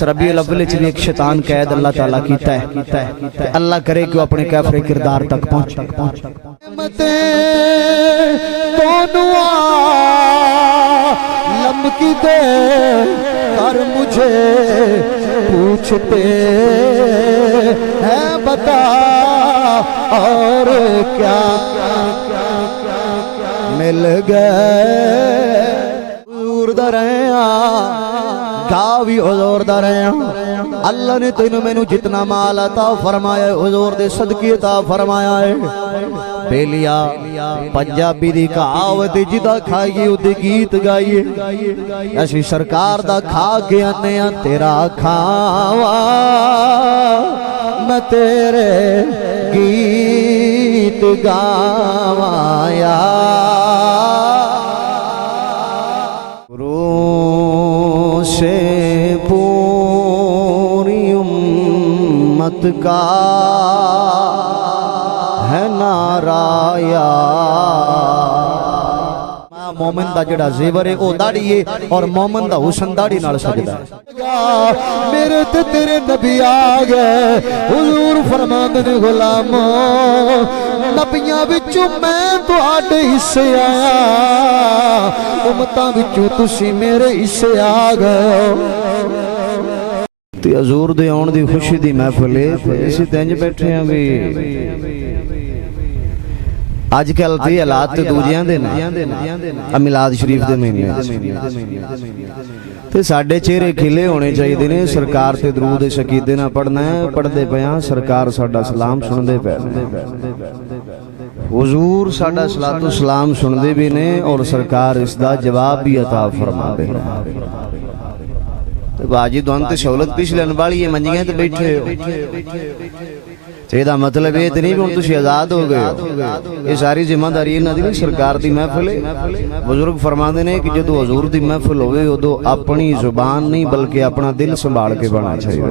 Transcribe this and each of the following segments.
S ربیع الاول بھی ایک شیطان قید اللہ تعالیٰ کیتا ہے، اللہ کرے کہ وہ اپنے کافر کردار تک پہنچ لمکی دے کر مجھے پوچھتے ہیں بتا اور کیا مل گئے حضور دا رہیا گاوی حضور دا رہیا اللہ نے تینوں میں جتنا مال عطا فرمایا ہے حضور دے صدقے عطا فرمایا ہے بیلیا پنجابی دی کہاوت جدا کھائیے اودے گیت گائیے اسی سرکار دا کھا کے آنے تیرا کھاوا میں تیرے گیت گاواں یا روح سے پوری امت کا ہے نعرہ یا مومن دا جڑا زیور ہے او داڑھی ہے اور مومن دا حسن داڑھی نال سجدا ہے میرے تے تیرے نبی آ گئے حضور فرماندے نے غلامو نبیاں وچوں میں تہاڈے حصے آیا امتاں وچوں تسی میرے حصے آ گئے تے حضور دے آن دی خوشی دی محفل ہے اسی تنج بیٹھے ہیں بھی آج کل تے حالات تے دوجیاں دے نا میلاد شریف دے مہینے تے ساڈے چہرے کھلے ہونے چاہیے نے سرکار تے درود شقیدے نہ پڑھنا ہے پڑھدے پیاں سرکار ساڈا سلام سندے پے حضور ساڈا صلاۃ و سلام سندے بھی نے اور سرکار اس دا جواب بھی عطا فرما دے باجی دوان تے سہولت پیش لین والی ہے منجیاں تے بیٹھے ہو تے دا مطلب یہ تے نہیں کہ ہن تسی آزاد ہو گئے ہو یہ ساری ذمہ داری انہاں دی سرکار دی محفل ہے بزرگ فرماندے نے کہ جدوں حضور دی محفل ہوے اودوں اپنی زبان نہیں بلکہ اپنا دل سنبھال کے بنا چاہیے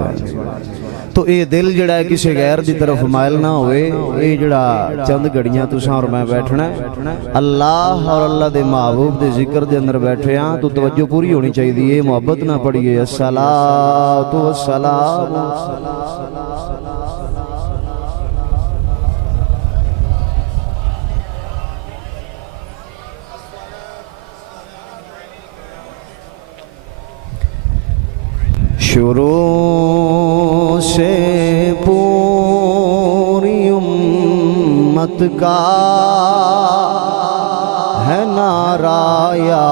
تو اے دل جڑا ہے کسی غیر دی طرف مائل نہ ہوئے اے جڑا چند گھڑیاں تساں اور میں بیٹھنا ہے اللہ اور اللہ دے محبوب دے ذکر دے اندر بیٹھے ہاں تو توجہ پوری ہونی چاہیے محبت نہ پڑھیے الصلاۃ والسلام شروع سے پوری امت کا ہے نعرہ یا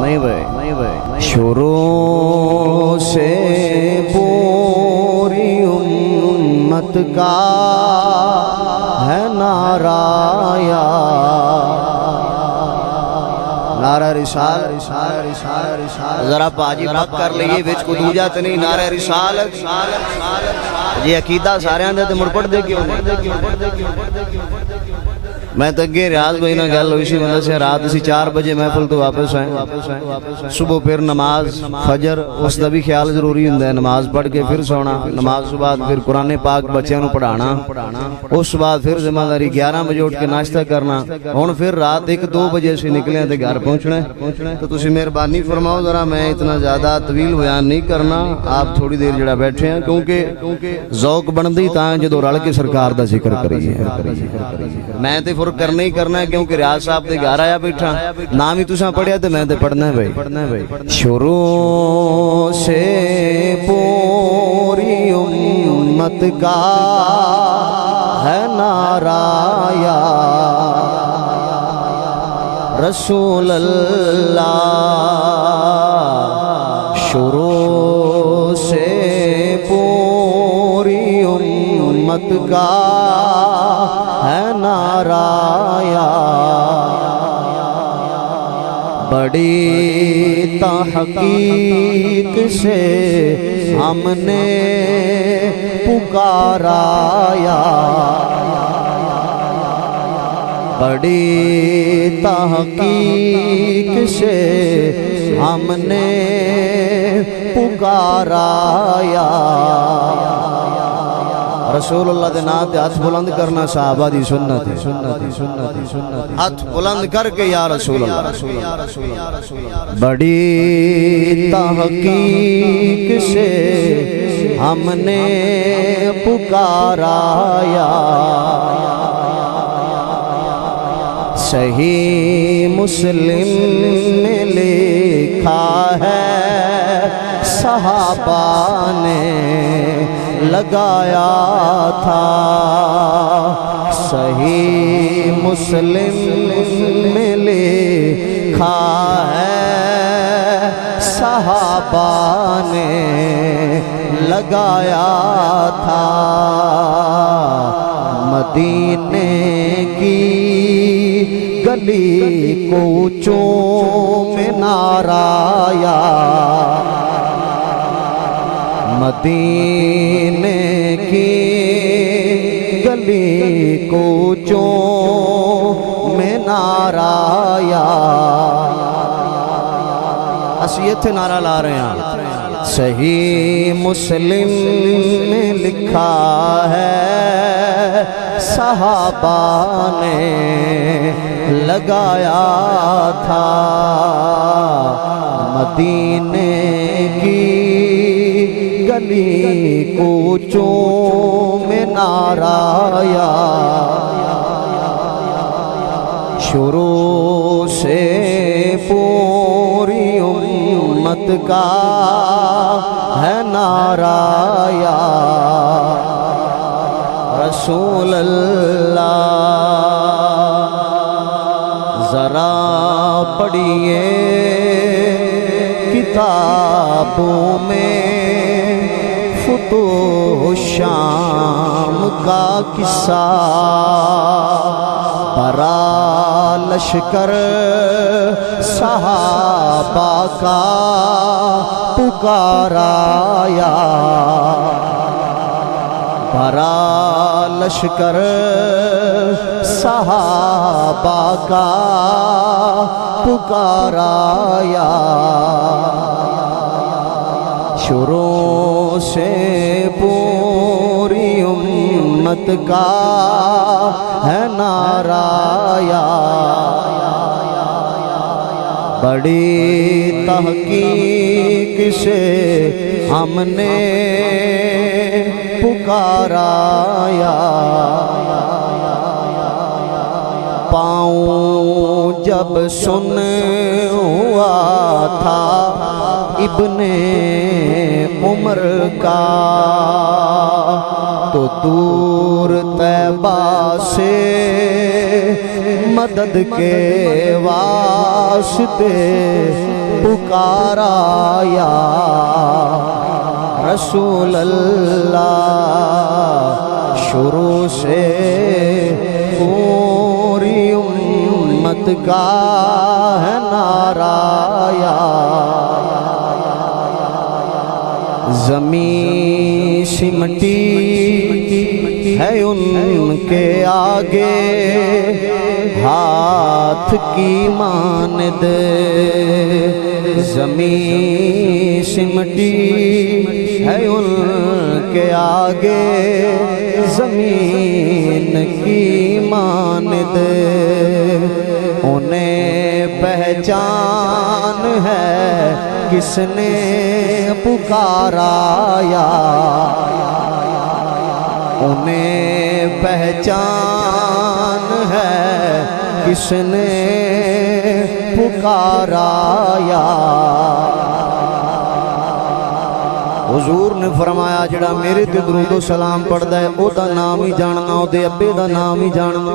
نہیں بھائی شروع سے پوری امت کا ہے نعرہ یا نعرہ رسالت ذرا پاجی بات کر لئیے وچ کو دوجہ تے نہیں نعرہ رسالت یہ عقیدہ سارے آندے تے مڑ پڑھ دے کیوں میں تگے ریاض بھائی نہ گل ہوئی سی بندہ سے رات اسی 4 بجے محفل تو واپس آئے صبح پھر نماز فجر اس دا بھی خیال ضروری ہوندا ہے نماز پڑھ کے پھر سونا نماز کے بعد پھر قرآن پاک بچیاں نو پڑھانا اس بعد پھر ذمہ داری 11 بجے اٹھ کے ناشتہ کرنا ہن پھر رات 1-2 بجے سے نکلے تے گھر پہنچنا ہے تو تسی مہربانی فرماؤ ذرا میں اتنا زیادہ طویل بیان نہیں کرنا آپ تھوڑی دیر جڑا بیٹھے ہیں کیونکہ ذوق بندی تاں جدوں رل کے سرکار دا ذکر کریے میں تے فرق کرنا ہی کرنا ہے کیونکہ ریاض صاحب دے گھر آیا بیٹھا نام ہی تساں پڑھیا تے میں تے پڑھنا ہے بھائی شروع سے پوری امت کا ہے نعرہ یا رسول اللہ شروع سے پوری امت کا نعرہ بڑی تحقیق سے ہم نے پکارا یا بڑی تحقیق سے ہم نے پکارا یا رسول اللہ دے نام تے ہاتھ بلند کرنا صحابہ دی سنت ہے ہاتھ بلند کر کے یا رسول اللہ بڑی تحقیق سے ہم نے پکارا یا صحیح مسلم میں لکھا ہے صحابہ نے لگایا تھا صحیح مسلم میں لکھا ہے صحابہ نے لگایا تھا مدینے کی گلی کوچوں میں نارایا مدینے کی گلی کوچوں میں نارایا اسی اتھے نعرہ لا رہے ہیں صحیح مسلم میں لکھا ہے صحابہ نے لگایا تھا مدینے کی گلی کوچوں میں نارایا شروع سے پوری امت کا ہے نارایا رسول اللہ ذرا پڑھیے کتابوں میں فتوح شام کا قصہ برا لشکر صحابہ کا پکارایا برا لشکر صحابہ کا پکارایا شروع سے پوری امت کا ہے نارایا بڑی تحقیق سے ہم نے پکارایا پاؤں جب سن ہوا تھا ابن عمر کا تو دور طیبہ سے مدد کے واسطے پکارایا رسول اللہ شروع سے پوری امت کا ہے نارایا زمین سمٹی ہے ان کے آگے ہاتھ کی ماند زمین سمٹی ہے ان کے آگے زمین کی ماند انہیں پہچان ہے کس نے پکارایا انہیں پہچان ہے کس نے پکارایا حضور نے فرمایا جڑا میرے تے درود و سلام پڑھدا ہے او دا نام ہی جاننا او دے ابے دا نام ہی جاننا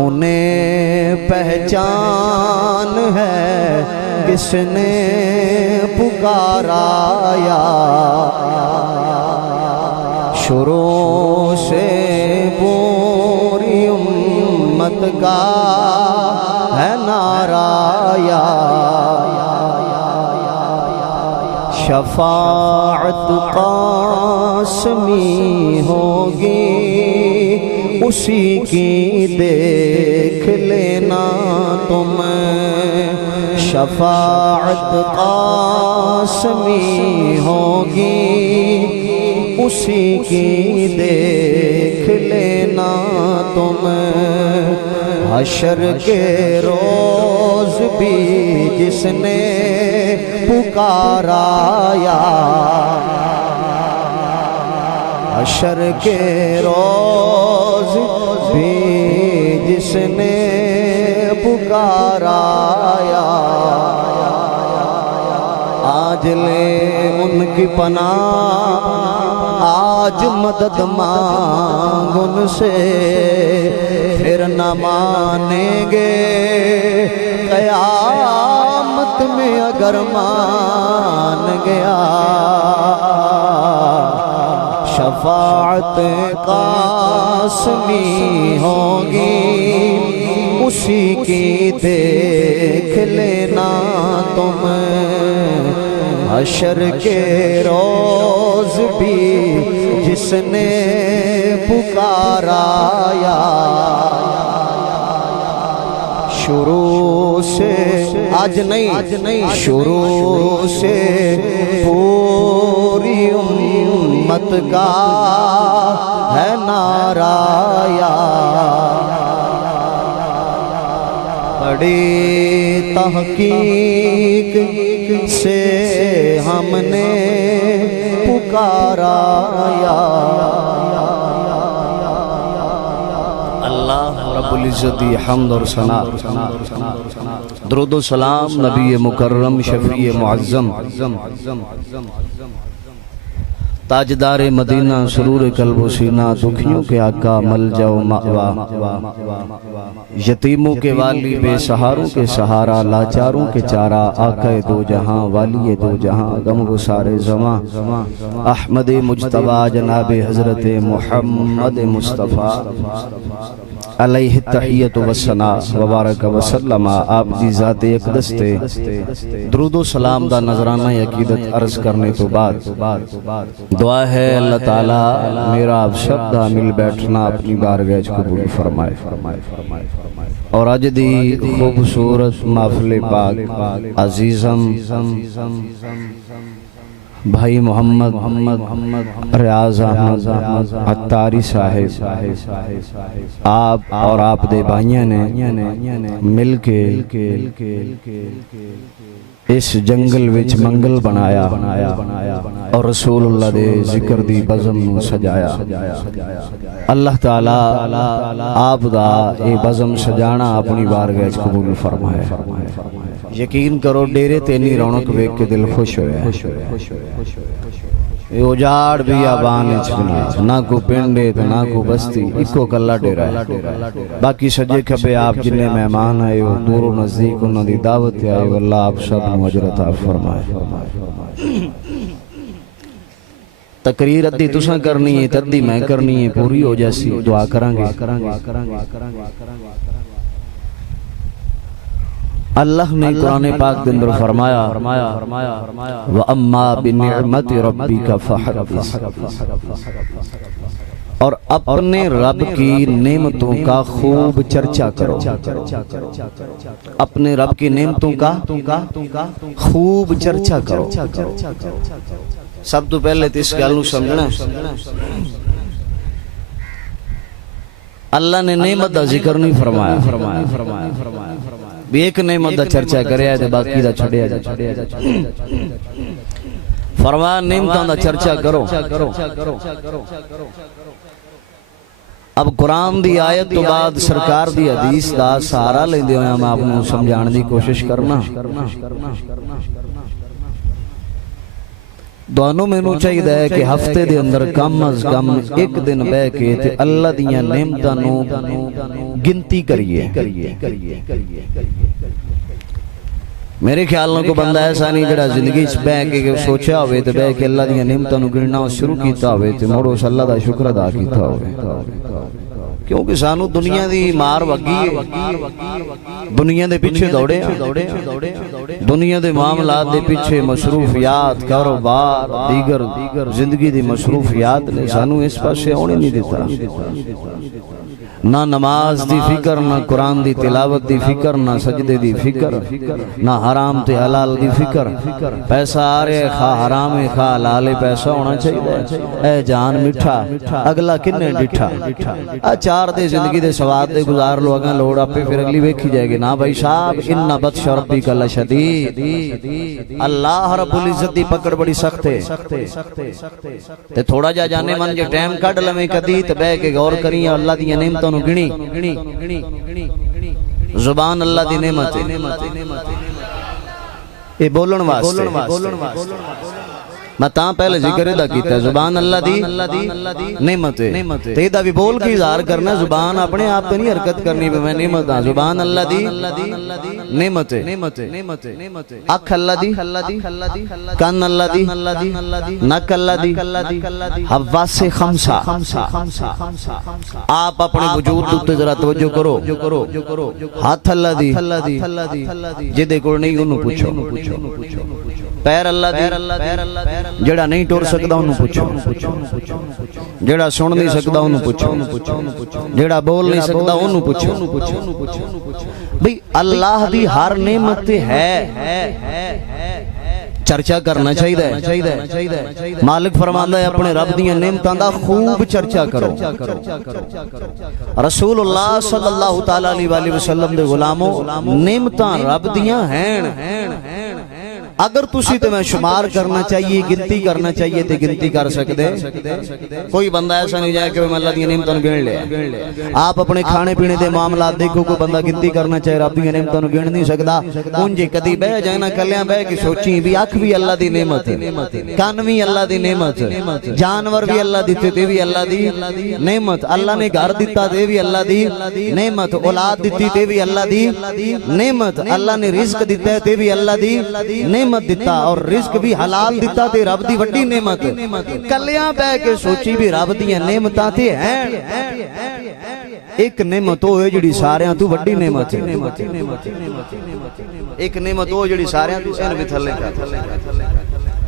انہیں پہچان ہے کس نے پکارایا شروع سے پوری امت کا ہے نارایا شفاعت قاسمی ہوگی اسی کی دیکھ لینا تم شفاعت قاسمی ہوگی اسی کی دیکھ لینا تم حشر کے روز بھی جس نے پکارا یا حشر کے روز بھی جس نے پکارا یا آج لے ان کی پناہ آج مدد مانگ ان سے پھر نہ مانیں گے قیامت میں اگر مان گیا شفاعت قاسمی ہوگی اسی کی دیکھ لینا تم حشر کے روز بھی جس نے پکارا یا شروع سے آج نہیں شروع سے پوری امت کا ہے نعرہ یا بڑی تحقیق سے ہم نے پکارا یا اللہ رب العزت حمد اور ثنا درود و سلام نبی مکرم شفیع معظم تاجدار مدینہ سرور قلب و سینہ دکھیوں کے آقا ملجا و مأوا یتیموں کے والی بے سہاروں کے سہارا لاچاروں کے چارہ آقا دو جہاں والی دو جہاں غم گسار زماں احمد مجتبیٰ جناب حضرت محمد مصطفیٰ علیہ التحیت و ثنا وبارک وسلم آپ دی ذات اقدس تے درود و سلام دا نظرانہ عقیدت عرض کرنے تو بعد دعا ہے اللہ تعالیٰ میرا آپ سب دا مل بیٹھنا اپنی بارگاہ قبول فرمائے اور آج دی خوبصورت محفل پاک عزیزم بھائی محمد ریاض احمد عطاری صاحب آپ اور آپ دے بھائیاں نے مل کے اس جنگل وچ منگل بنایا اور رسول اللہ دے ذکر دی بزم نو سجایا اللہ تعالیٰ آپ دا اے بزم سجانا اپنی بارگاہ قبول فرمائے یقین کرو ڈیرے تینی رونق ویک کے دل خوش ہوئے یہ اجاڑ بھی آبان اچھنے نہ کو پنڈے تو نہ کو بستی اکو کلا ڈیرا ہے باقی سجے کھپے آپ جنہیں مہمان آئے ہو دور و نزدیک انہوں دی دعوت آئے ہو اللہ آپ سب مجرد آپ فرمائے تقریر ادھی تساں کرنی ہے تدھی میں کرنی ہے پوری ہو جیسی دعا کریں گے اللہ نے قرآن پاک دن پر فرمایا وَأَمَّا بِنِعْمَتِ رَبِّكَ فَحَدِّثْ اور اپنے رب کی نعمتوں کا خوب چرچا کرو اپنے رب کی نعمتوں کا خوب چرچا کرو سب تو پہلے اس گل نو سمجھنا اللہ نے نعمت دا ذکر نہیں فرمایا بھی ایک نعمت دا چرچا کریا ہے باقی دا چھڑیا جا فرمایا نعمتاں دا چرچا کرو اب قرآن دی آیت تو بعد سرکار دی حدیث دا سہارا لیندے ہوئے ہم آپ نے سمجھان دی کوشش کرنا دونوں میں نو چاہید ہے کہ ہفتے دے اندر کم از کم ایک دن بے کے تے اللہ دیاں نعمتاں نو گنتی کریے میرے خیال کو بندہ ایسا نہیں جڑا زندگی چ بے کے سوچا ہوئے تے بے کے اللہ دیاں نعمتاں نو گننا شروع کیتا ہوئے تے موڑو اللہ دا شکر ادا کیتا ہوئے کیونکہ سانو دنیا دی مار وگی ہے دنیا دے پیچھے دوڑے دنیا دے معاملات دے پیچھے مصروفیات کاروبار دیگر زندگی دی مصروفیات نے سانو اس پاسے ہونے نہیں دیتا نہ نماز دی فکر نہ قرآن دی تلاوت دی فکر نہ سجدے دی فکر نہ حرام تے حلال دی فکر پیسہ آ رہے خواہ حرام ہے خواہ حلال ہے پیسہ ہونا چاہیے اے جان مٹھا اگلا کنے ڈٹھا چار دے زندگی دے سواد دے گزار لو اگاں لوڑ اپے پھر اگلی ویکھی جائے گی نا بھائی صاحب انہ بطش ربک لشدید اللہ رب العزت دی پکڑ بڑی سخت ہے تے تھوڑا جا جانے من جو ٹائم کڈ لویں کدی تے بہ کے غور کریں اللہ دی نعمتوں نو گنی زبان اللہ دی نعمت ہے اے بولن واسطے میں تاں پہلے ذکر ادا کیتا ہے زبان اللہ دی نعمت ہے تے دا بھی بول کے اظہار کرنا زبان اپنے آپ تے نہیں حرکت کرنی میں نعمت ہاں زبان اللہ دی نعمت ہے اکھ اللہ دی کان اللہ دی نک اللہ دی حواس خمسہ آپ اپنے وجود تے ذرا توجہ کرو ہاتھ اللہ دی جدے کول نہیں انہوں پوچھو پیر اللہ دی جڑا نہیں ٹور سکدا انہوں پوچھو جڑا سن نہیں سکدا انہوں پوچھو جڑا بول نہیں سکدا انہوں پوچھو بھئی اللہ دی ہر نعمت ہے چرچا کرنا چاہیے مالک فرماندا ہے اپنے رب دیاں نعمتاں دا خوب چرچا کرو رسول اللہ صلی اللہ تعالی علیہ وسلم دے غلاموں نعمتاں رب دیاں ہیں اگر تسی تے میں شمار کرنا چاہیے گنتی کرنا چاہیے تے گنتی کر سکتے کوئی بندہ ایسا نہیں جائے کہ میں اللہ دی نعمتوں گن لے آپ اپنے کھانے پینے دے معاملات دیکھو کوئی بندہ گنتی کرنا چاہے رب دی نعمتوں گن نہیں سکدا ان جے کدی بہ جائے نہ کلیاں بہ کے سوچیں بھی اکھ بھی اللہ دی نعمت ہے کان بھی اللہ دی نعمت ہے جانور بھی اللہ دتے تے بھی اللہ دی نعمت اللہ نے گھر دتا تے بھی اللہ دی نعمت اولاد دتی تے بھی اللہ دی نعمت اللہ نے رزق دتا تے بھی اللہ دی نعمت دیتا اور رزق بھی حلال دیتا تے رب دی وڈی نعمت کلیاں بہ کے سوچی بھی رب دی نعمتاں تے ہیں ایک نعمت ہوئے جڑی ساریاں تو وڈی نعمت ہے ایک نعمت ہوئے جڑی ساریاں تو سین بھی تھلے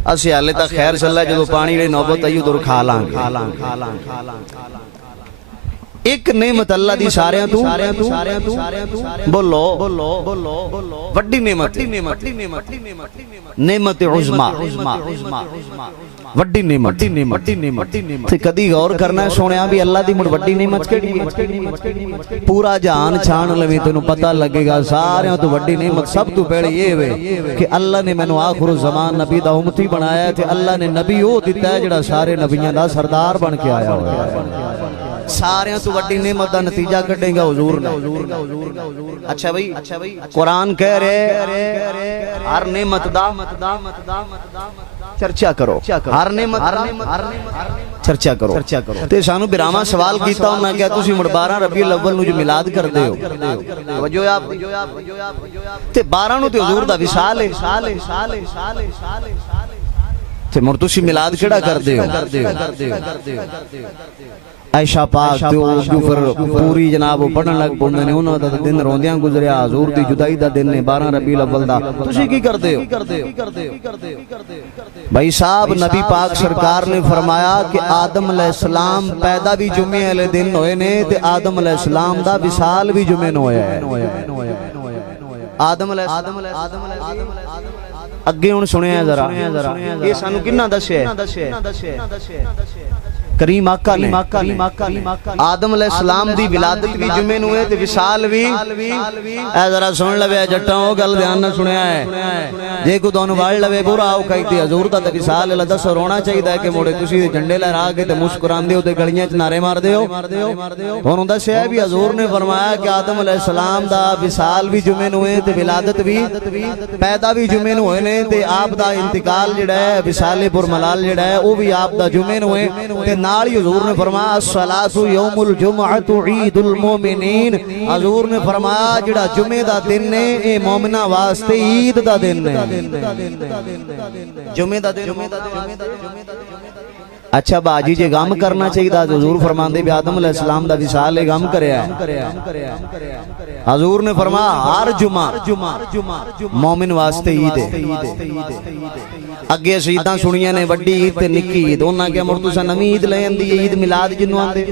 اسی حالے تا خیر صلی اللہ جدو پانی لے نوبت آئیو دور کھا لانگ ایک نعمت اللہ دی ساریاں تو بولو وڈی نعمت نعمت عظمہ وڈی نعمت تے کدی غور کرنا ہے سونیا بھی اللہ دی مڑ وڈی نعمت کیڑی ہے پورا جہان چھان لویں تینوں پتہ لگے گا ساریاں تو وڈی نعمت سب تو پہلے یہ ہوئے کہ اللہ نے مینوں آخر الزمان نبی دا امتی بنایا ہے تے اللہ نے نبی وہ دیتا ہے جڑا سارے نبیاں دا سردار بن کے آیا ہوا ہے ساریاں تو وڈی نعمت دا نتیجہ کٹیں گا حضور نے اچھا بھئی قرآن کہہ رہے ہر نعمت دا چرچا کرو ہر نعمت چرچا کرو تے سانو براما سوال کیتا ہونا کیا تسی مڑ 12 ربیع الاول نو جو میلاد کر دے ہو توجہ آپ تے 12 نو تے حضور دا وصال ہے تے مڑ تسی میلاد کیڑا کر دے ہو عائشہ پاک تو پھر پوری جناب پڑھن لگ پڑھنے نے انہوں دا دن روندیاں گزریا حضور دی جدائی دا دن نے 12 ربیع الاول دا تسی کی کر دے ہو بھائی صاحب نبی پاک سرکار نے فرمایا کہ آدم علیہ السلام پیدا بھی جمعے والے دن ہوئے نے تے آدم علیہ السلام دا وصال بھی جمعے نو ہویا ہے آدم علیہ اگے ہن سنیا ہے ذرا یہ سانو کنا دسیا ہے کریم آقا نے آدم علیہ السلام دی ولادت بھی جمعے نو ہے تے وصال بھی اے ذرا سن لوے جٹاں او گل دھیان نہ سنیا ہے جے کو تانوں وال لوے برا او کہتے حضور دا تے وصال ہے دس رونا چاہیے کہ موڑے تسی جھنڈے لہرا کے تے مسکراندے ہو تے گلیاں چ نعرے مار دے ہو ہن دسیا ہے بھی حضور نے فرمایا کہ آدم علیہ السلام دا وصال بھی جمعے نو ہے تے ولادت بھی پیدا بھی جمعے نو ہوئے نے تے آپ دا انتقال جڑا ہے وصال برملال جڑا ہے او بھی آپ دا جمعے نو ہے تے نالی حضور نے فرمایا الصلاۃ یوم الجمعۃ عید المومنین حضور نے فرمایا جڑا جمعے دا دن ہے اے مومناں واسطے عید دا دن ہے جمعے دا دن اچھا باجی جے غم کرنا چاہیے دا حضور فرماندے بھی آدم علیہ السلام دا وصال ہے غم کریا ہے حضور نے فرمایا ہر جمعہ مومن واسطے عید ہے اگے شہیداں سنیاں نے وڈی عید تے نکی عید انہاں کیا مڑ تساں نویں عید لے آندی عید میلاد جنوں آندے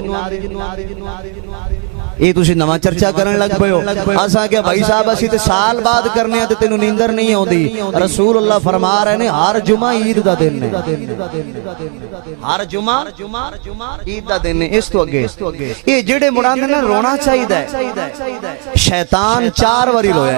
ਇਹ ਤੁਸੀਂ ਨਵਾਂ ਚਰਚਾ ਕਰਨ ਲੱਗ ਪਏ ਹੋ। ਅਸਾਂ ਕਿ ਭਾਈ ਸਾਹਿਬ ਅਸੀਂ ਤੇ ਸਾਲ ਬਾਅਦ ਕਰਨੇ ਆ ਤੇ ਤੈਨੂੰ ਨੀਂਦਰ ਨਹੀਂ ਆਉਂਦੀ। ਰਸੂਲ ਅੱਲਾਹ ਫਰਮਾ ਰਹੇ ਨੇ ਹਰ ਜੁਮਾ ਈਦ ਦਾ ਦਿਨ ਨੇ, ਹਰ ਜੁਮਾ ਈਦ ਦਾ ਦਿਨ ਨੇ। ਇਸ ਤੋਂ ਅੱਗੇ ਇਹ ਜਿਹੜੇ ਮੁਰਾਦ ਨੇ ਰੋਣਾ ਚਾਹੀਦਾ ਹੈ। ਸ਼ੈਤਾਨ 4 ਵਾਰੀ ਰੋਇਆ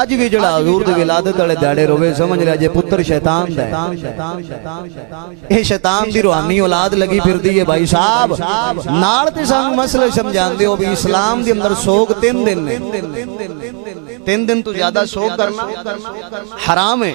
ਅੱਜ ਵੀ ਜਿਹੜਾ ਹਜ਼ੂਰ ਦੀ ਵਿਲਾਦਤ ਵਾਲੇ ਦਿਹਾੜੇ ਰੋਵੇ ਸਮਝ ਲਿਆ ਜੇ ਪੁੱਤਰ ਸ਼ੈਤਾਨ ਦਾ ਹੈ। ਇਹ ਸ਼ੈਤਾਨ ਦੀ ਰੂਹਾਨੀ ਔਲਾਦ ਲੱਗੀ ਫਿਰਦੀ ਹੈ। ਭਾਈ ਸਾਹਿਬ ਨਾਲ ਤੇ ਸਾਨੂੰ ਮਸਲੇ ਸਮਝਾਉਂਦੇ ਹੋ ਵੀ ਇਸਲਾਮ ਦੇ ਅੰਦਰ ਸੋਗ 3 ਦਿਨ ਨੇ। 3 ਦਿਨ ਤੋਂ ਜ਼ਿਆਦਾ ਸੋਗ ਕਰਨਾ ਹਰਾਮ ਹੈ।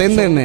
3 ਦਿਨ ਨੇ।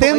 3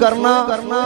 ਕਰਨਾ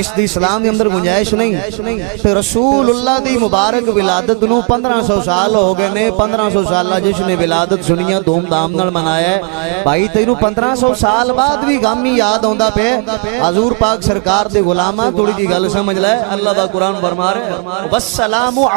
ਇਸ ਦੀ ਇਸਲਾਮ ਦੇ ਅੰਦਰ ਗੁੰਜਾਇਸ਼ ਨਹੀਂ। ਤੇ ਰਸੂਲullah ਦੀ ਮੁਬਾਰਕ ਵਿਲਾਦਤ ਨੂੰ 1500 ਸਾਲ ਹੋ ਗਏ ਨੇ। 1500 ਸਾਲਾ ਜਿਸਨੇ ਵਿਲਾਦਤ ਸੁਨੀਆਂ ਧੂਮ-ਧਾਮ ਨਾਲ ਮਨਾਇਆ ਹੈ। ਭਾਈ ਤੈਨੂੰ 1500 ਸਾਲ ਬਾਅਦ ਵੀ ਗਮ ਹੀ ਯਾਦ ਆਉਂਦਾ ਪਿਆ। ਹਜ਼ੂਰ ਪਾਕ ਸਰਕਾਰ ਦੇ ਗੁਲਾਮਾਂ ਥੋੜੀ ਜੀ ਗੱਲ ਸਮਝ ਲੈ। ਅੱਲਾਹ ਦਾ ਕੁਰਾਨ ਫਰਮਾ ਰਿਹਾ ਵਸਲਾਮੁ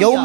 ਯੌਮ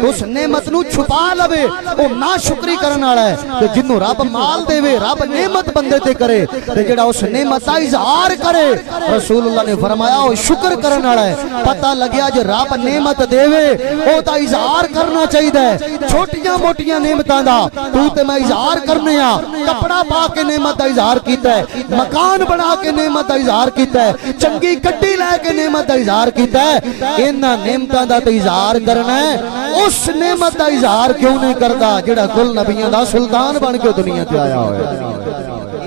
اس نعمت نو چھپا لوے او نا شکری کرن والا ہے تے جنوں رب مال دیوے رب نعمت بندے تے کرے تے جڑا اس نعمت دا اظہار کرے رسول اللہ نے فرمایا او شکر کرن والا ہے پتہ لگیا جو رب نعمت دیوے او دا اظہار کرنا چاہیے چھوٹیاں موٹیاں نعمتاں دا تو تے میں اظہار کرنے آ کپڑا پا کے نعمت دا اظہار کیتا ہے مکان بنا کے نعمت دا اظہار کیتا ہے چنگی گڈی لے کے نعمت دا اظہار کیتا ہے انہاں نعمتاں دا تے اظہار کرنا ہے اس نعمت دا اظہار کیوں نہیں کردا جڑا کل نبیاں دا سلطان بن کے دنیا تے آیا ہوئے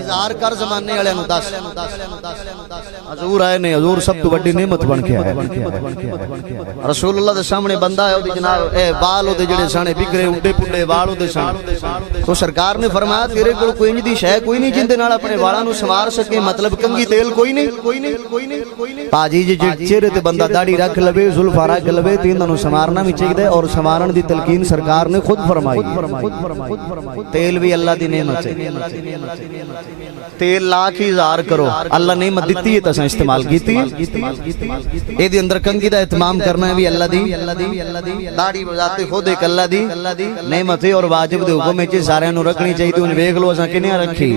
اظہار کر زمانے والے نو دس حضور آئے نے حضور سب تو بڑی نعمت بن کے آئے رسول اللہ دے سامنے بندہ ہے او دی جناب اے بال او دے جڑے سانے بگڑے اونڈے پڈے بال او دے سانے تو سرکار نے فرمایا تیرے کول کوئی نہیں دی شے کوئی نہیں جندے نال اپنے والاں نو سنوار سکے مطلب کنگھی تیل کوئی نہیں پاجی جی چہرے تے بندہ داڑھی رکھ لوے زلفاں رکھ لوے تے انہاں نو سنوارنا وی چاہیے اور سنوارن دی تلقین سرکار نے خود فرمائی تیل بھی اللہ دی نعمت ہے تیل لا کے اظہار کرو اللہ نعمت دیتی ہے تساں استعمال کیتی اے دی اندر کنگھی دا اہتمام کرنا ہے بھی اللہ دی داڑھی ذات خود ایک اللہ دی نعمت ہے اور واجب دے حکم وچ سارے نو رکھنی چاہیے تے ویکھ لو اساں کنے رکھی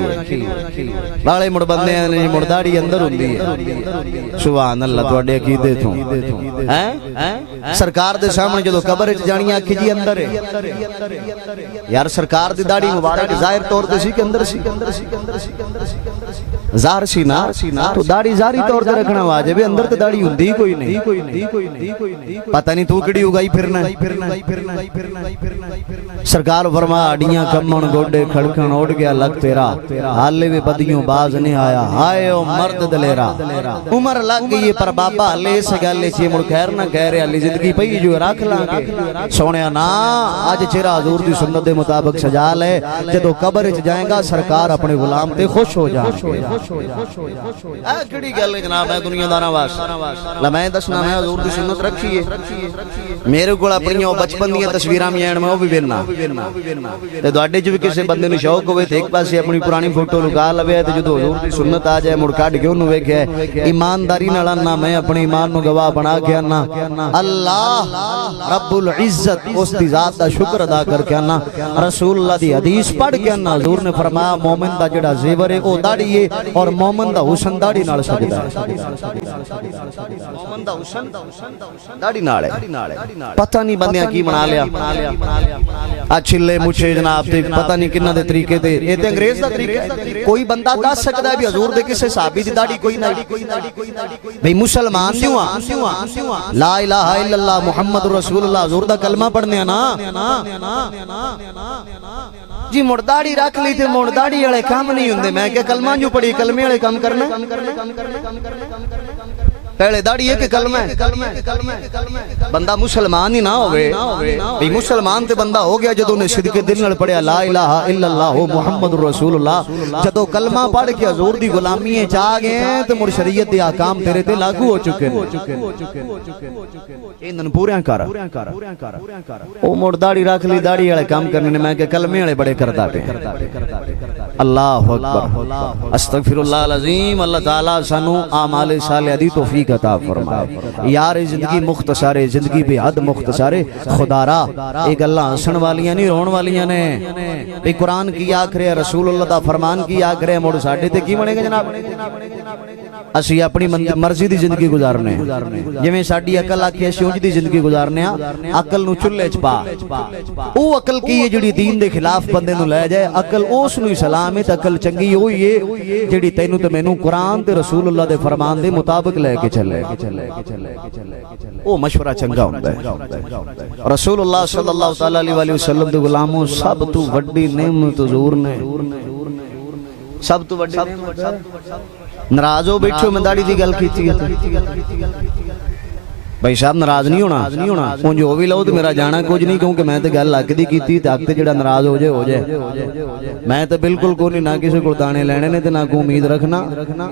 والے مڑ بندے نے مڑ داڑھی اندر ہوندی ہے سبحان اللہ تواڈے عقیدے تو ہیں سرکار دے سامنے جدوں قبر وچ جانی آکھی جی اندر ہے یار سرکار دی داڑھی مبارک ظاہر طور تے سی کہ اندر سی ظاہر سی نا تو داڑھی ظاہری طور تے رکھنا واجب ہے اندر تے داڑھی ہوندی کوئی نہیں پتہ نہیں تو کیڑی اگائی پھرنا سرکار فرمایا اڈیاں کمن گوڈے کھڑکن اڑ گیا لگ تیرا حالے وی بدیوں باز نہیں آیا ہائے او مرد دلیرا عمر لگ گئی پر بابا ہلے اس گل چ مڑ خیر نہ کہہ رہے علی زندگی پئی جو رکھ لاں گے سونیا نا اج چہرہ حضور دی سنت دے مطابق سجا لے جدوں قبر وچ جائے گا سرکار اپنے غلام تے خوش ہو جان گے اے کیڑی گل ہے جناب ہے دنیا داراں واسطے لا میں دسنا میں حضور دی سنت رکھی ہے میرے کول اپنی بچپن دیاں تصویراں بھی ہیں میں او بھی وینا تے تواڈے چ بھی کسے بندے نوں شوق ہوے تے ایک پاسے اپنی پرانی فوٹو لگا لوے تے جدوں حضور دی سنت آ جائے مڑ کڈ کے اونوں ویکھے ایمانداری نال نہ میں اپنے ایمان نو گواہ بنا کے نا اللہ رب العزت اس دی ذات دا شکر ادا کر کے نا رسول اللہ دی حدیث پڑھ کے نا حضور نے فرمایا مومن دا جڑا زیور ہے او داڑھی ہے اور مومن دا حسن داڑھی نال سجدا ہے مومن دا حسن داڑھی نال ہے پتہ نہیں بندیاں کی بنا لیا اچھلے مچھے جناب تے پتہ نہیں کنا دے طریقے تے اے تے انگریز دا طریقہ ہے کوئی بندہ دس سکدا ہے بھی حضور دے کسے صحابی دی داڑھی کوئی نہیں بھئی مسلمان کیوں لا الہ الا اللہ محمد رسول اللہ حضور دا کلمہ پڑھنے نا جی مڑ داڑھی رکھ لی تے مڑ داڑھی والے کام نہیں ہوندے میں کہ کلمہ جو پڑھی کلمے والے کام کرنا پہلے داڑھی ہے کہ کلمہ ہے بندہ مسلمان ہی نہ ہوئے بھی مسلمان تے بندہ ہو گیا جدوں نے صدقے دل نال پڑھیا لا الہ الا اللہ محمد رسول اللہ جدوں کلمہ پڑھ کے حضور دی غلامی وچ آ گئے تے مڑ شریعت دے احکام تیرے تے لاگو ہو چکے انہاں پوریاں کر او مڑ داڑھی رکھ لی داڑھی والے کام کرنے میں کہ کلمے والے بڑے کردا پے اللہ اکبر استغفر اللہ العظیم اللہ تعالی سانو اعمال صالحہ دی توفیق عطا فرمائے یار زندگی مختصر ہے زندگی بے حد مختصر ہے خدا را ایک اللہ ہنسن والیاں نہیں رون والیاں نے بے قرآن کی آکھرے رسول اللہ دا فرمان کی آکھرے موڑ ساڑھے تے کی بنے گا جناب اسی اپنی مرضی دی زندگی گزارنے جویں ساڈی عقل آکھے اسی اونج دی زندگی گزارنے عقل نو چلے چ پا او عقل کی ہے جڑی دین دے خلاف بندے نو لے جائے عقل اس نو سلام ہے تے عقل چنگی ہوئی ہے جڑی تینوں تے مینوں قرآن تے رسول اللہ دے فرمان دے مطابق لے کے چلے او مشورہ چنگا ہوندا ہے رسول اللہ صلی اللہ تعالی علیہ وسلم دے غلاموں سب تو وڈی نعمت حضور نے سب تو وڈی نعمت ناراض ہو بیٹھو میں داڑھی دی گل کیتی ہے بھائی صاحب ناراض نہیں ہونا اون جو بھی لو تے میرا جانا کچھ نہیں کیونکہ میں تے گل حق دی کیتی تے حق تے جڑا ناراض ہو جائے میں تے بالکل کوئی نہ کسی کول دانے لینے نے تے نہ کوئی امید رکھنا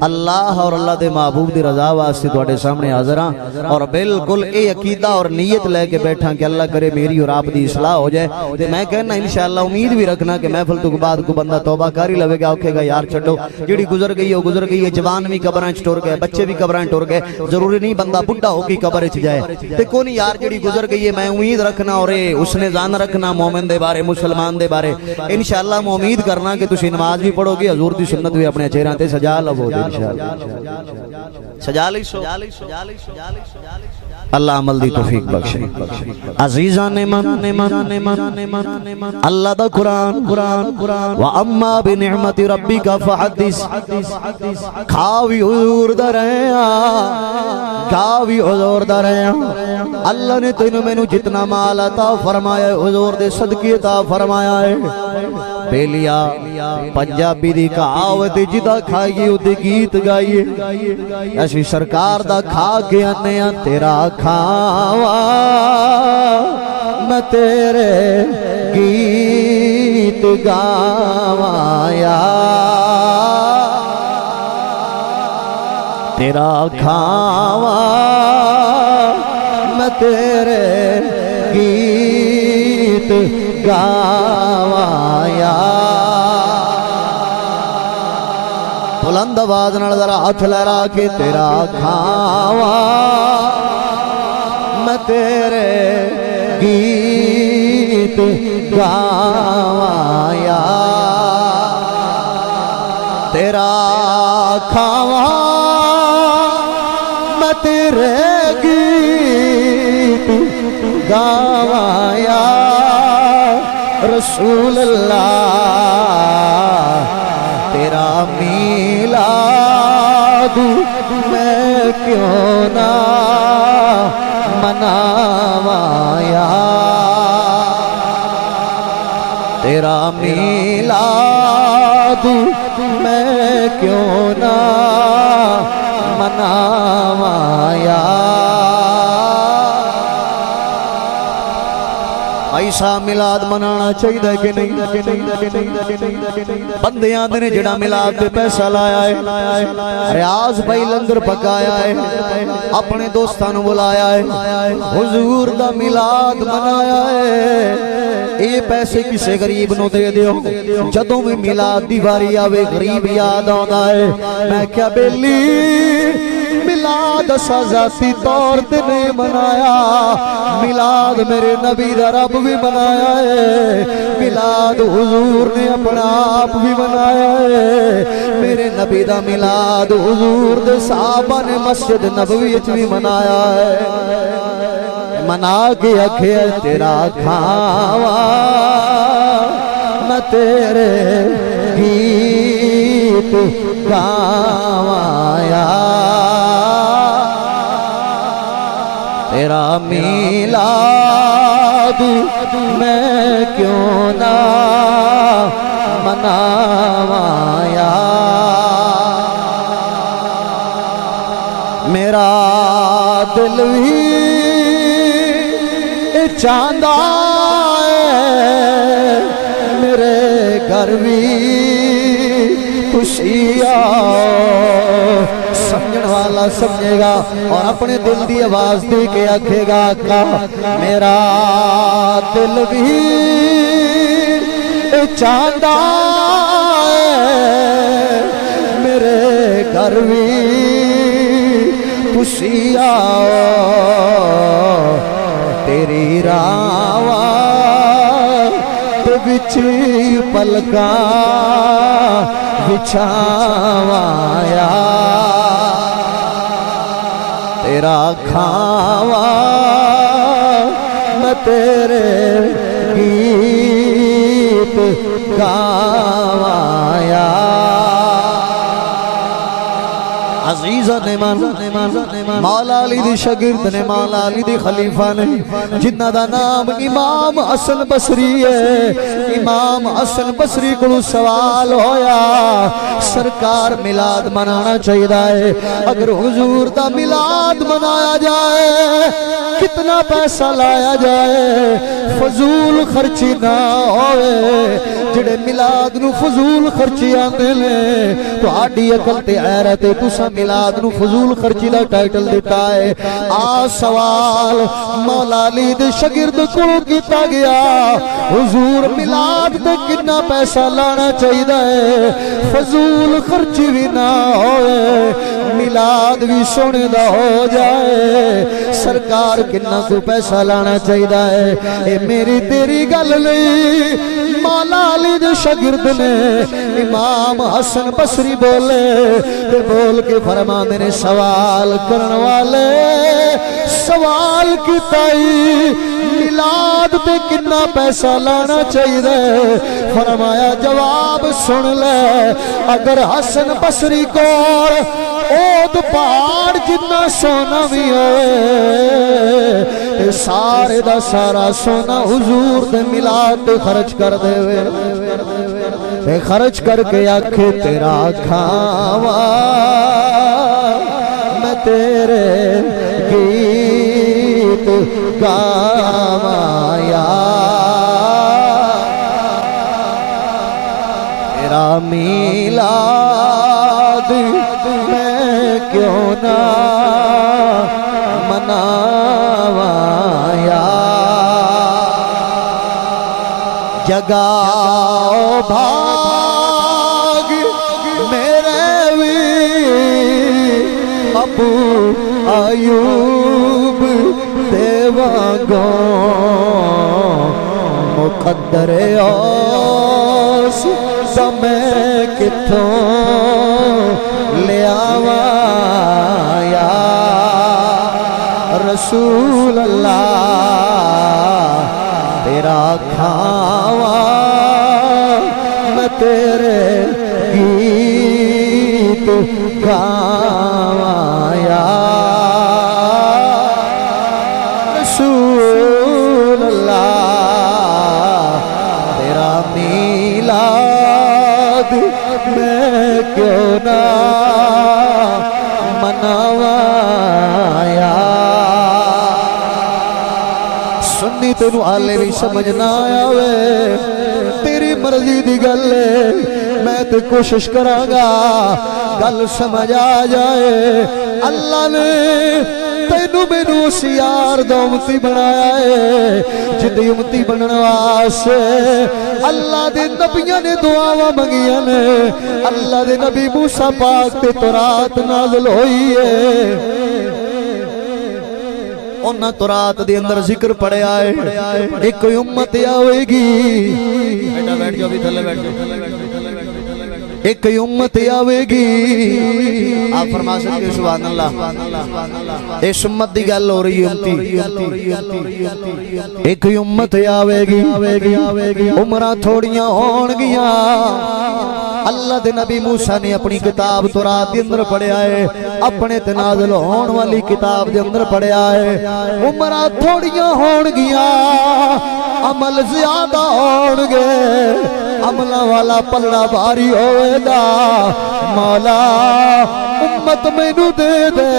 اللہ اور اللہ دے محبوب دی رضا واسطے تواڈے سامنے حاضر ہاں اور بالکل اے عقیدہ اور نیت لے کے بیٹھا کہ اللہ کرے میری اور آپ دی اصلاح ہو جائے تے میں کہنا انشاءاللہ امید بھی رکھنا کہ محفل تو بعد کو بندہ توبہ کاری لوے گا اوکھے گا یار چھڈو جڑی گزر گئی ہے جوان بھی قبراں وچ ٹر گئے بچے بھی قبراں ٹر گئے ضروری نہیں بندہ بڈھا ہو کے قبر وچ جائے تے کون یار جڑی گزر گئی ہے میں امید رکھنا اور اس نے جان رکھنا مومن دے بارے مسلمان دے بارے انشاءاللہ میں امید کرنا کہ تسی نماز بھی پڑھو گے حضور دی سنت بھی اپنے چہرے تے سجا لو انشاءاللہ سجا لئی سو اللہ عمل دی توفیق بخشے عزیزان من اللہ دا قرآن وَأَمَّا بِنِعْمَةِ رَبِّكَ فَحَدِّثْ کھاوی حضور دا رہیا کھاوی حضور دا رہیا اللہ نے تینوں میں جتنا مال عطا فرمایا ہے حضور دے صدقے عطا فرمایا ہے بیلیا پنجابی دی کہاوت جدا کھائیے اُدے گیت گائیے ایسی سرکار دا کھا کے انیا تیرا کھاوا میں تیرے گیت گاوایا تیرا کھاوا میں تیرے گیت گاوایا بلند آواز نال ذرا ہاتھ لہرا کے تیرا کھاوا میں تیرے گیت گاوایا تیرا کھاوا میں تیرے گیت گاوایا رسول اللہ تیرا میلاد میں کیوں نہ مناوایا تیرا میلاد میں کیوں نہ مناوایا ایسا میلاد منانا چاہیے کہ نہیں بندے آندے نے جڑا میلاد پہ پیسہ لایا ہے ریاض بھائی لنگر پکایا ہے اپنے دوستان بلایا ہے حضور دا میلاد منایا ہے اے پیسے کسے غریب نو دے دیو جدوں میں میلاد دی واری آوے غریب یاد آندا ہے میں کیا بیلی میلاد ذاتی طور تے نہیں منایا میلاد میرے نبی دا رب بھی منایا ہے میلاد حضور نے اپنا آپ بھی منایا ہے میرے نبی دا میلاد حضور دے صحابہ نے مسجد نبوی وچ بھی منایا ہے منا کے آکھے تیرا کھاوا میں تیرے گیت گاوایا تیرا میلاد میں کیوں نہ مناوایا میرا دل بھی چاہتا ہے میرے گھر بھی خوشی سمجھن والا سمجھے گا اور اپنے دل دی آواز دے کے آکھے گا آقا میرا دل بھی چاہتا ہے میرے گھر بھی خوشی تیری راوا تے وچ پلکاں بچھاوایا تیرا کھاوا میں تیرے گیت گاوایا عزیزان مولا علی دی شاگرد نے مولا علی دی خلیفہ نے جنہ دا نام امام حسن بصری ہے امام حسن بصری کو سوال ہویا سرکار میلاد منانا چاہیے ہے اگر حضور دا میلاد منایا جائے کتنا پیسہ لایا جائے فضول خرچی نہ ہوئے جڑے میلاد نو فضول خرچی آندے لے تو آڈی عقل تے غیرت تساں میلاد نو فضول خرچی دا ٹائٹل دیتا ہے۔ آ سوال مولا علی دے شاگرد کو کیتا گیا، حضور میلاد تے کتنا پیسہ لانا چاہیے، فضول خرچی بھی نہ ہوئے، میلاد بھی سونے دا ہو جائے، سرکار کتنا کو پیسہ لانا چاہیے؟ اے میری تیری گل نہیں، مولا علی دے شاگرد نے امام حسن بصری بولے تے بول کے فرما میرے سوال کرن والے سوال کیتائی میلاد تے کتنا پیسہ لانا چاہیے؟ فرمایا جواب سن لے، اگر حسن بصری کو اود پہاڑ جتنا سونا بھی ہوئے، سارے دا سارا سونا حضور دے میلاد تے خرچ کر دے وے، خرچ کر کے آکھے تیرا کھاوا میں تیرے گیت گاواں یا تیرا میلاد میں کیوں نہ مناواں یا جگاؤ بھاگ میرے وی ابو ایوب دیوانگوں مقدر اوس سمیں کتھوں لے آواں یا رسول اللہ تیرا کھاواں میں تیرے گیت گاواں یا رسول اللہ تیرا میلاد میں کیوں نہ مناواں یا سنی تینوں آلے بھی سمجھ نہ آیا وے، تیری مرضی دی گل میں تے کوشش کراں گا گل سمجھ آ جائے۔ اللہ نے تینوں مینوں اس یار دا امتی بنایا ہے جدی امتی بنن واسطے اللہ دے نبیاں نے دعاواں منگیاں نے، اللہ دے نبی موسیٰ پاک تے تورات نازل ہوئی ہے، انہاں تورات دے اندر ذکر پڑھیا ہے ایک امت آوے گی، بیٹھ جاؤ بھی تھلے بیٹھ جاؤ، ایک امت آوے گی، آپ فرما سکتے سبحان اللہ، اس امت دی گل ہو رہی امتی، ایک امت آوے گی، عمرہ تھوڑیاں ہون گیاں، اللہ دے نبی موسیٰ نے اپنی کتاب تورات دے اندر پڑھیا ہے، اپنے تے نازل ہون والی کتاب دے اندر پڑھیا ہے، عمرہ تھوڑیاں ہون گیاں، عمل زیادہ ہون گے، عملہ والا پلڑا بھاری ہوئے گا، مولا امت مینوں دے دے،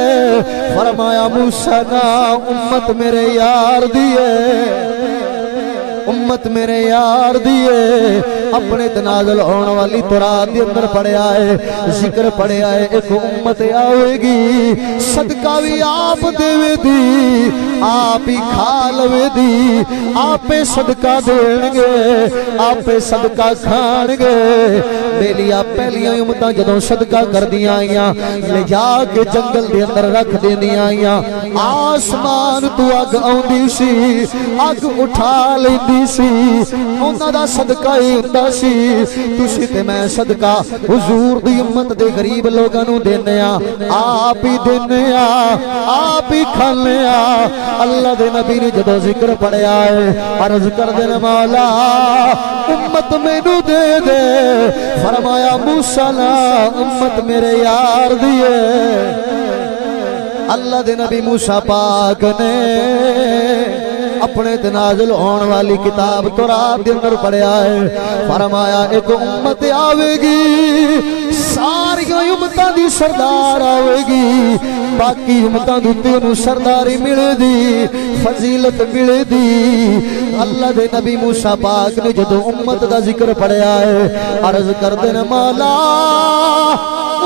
فرمایا موسیٰ نا امت میرے یار دیے، امت میرے یار دیے، اپنے تنازل ہون والی تورات دے اندر پڑھیا ہے، ذکر پڑھیا ہے، ایک امت آوے گی، صدقہ بھی آپ دے دی، آپ ہی کھا لوے دی، آپ صدقہ دیں گے، آپ صدقہ کھان گے، بیلیاں پہلیاں امتاں جدوں صدقہ کر دیا آئیاں، لے جا کے جنگل دے اندر رکھ دے دیا آئیاں، آسمان تو اگ آؤندی سی، اگ اٹھا لیندی سی، انہاں دا صدقہ ہی ہوندا سی، تسی تے میں صدقہ حضور دی امت دے غریب لوگاں نوں دینے آ، آپ ہی دینے آ، آپ ہی کھانے آ۔ اللہ دے نبی نے جدوں ذکر پڑھیا ہے عرض کر دے مولا امت مینوں دے دے، فرمایا موسیٰ نا امت میرے یار دیے، اللہ دے نبی موسیٰ پاک نے اپنے تنازل ہون والی کتاب تورات دے اندر پڑھیا ہے، فرمایا ایک امت آوے گی، ساری امتاں دی سردار آوے گی، باقی امتاں دے انہوں سرداری ملے دی، فضیلت ملے دی۔ اللہ دے نبی موسیٰ پاک نے جدو امت دا ذکر پڑھیا ہے عرض کر دے مولا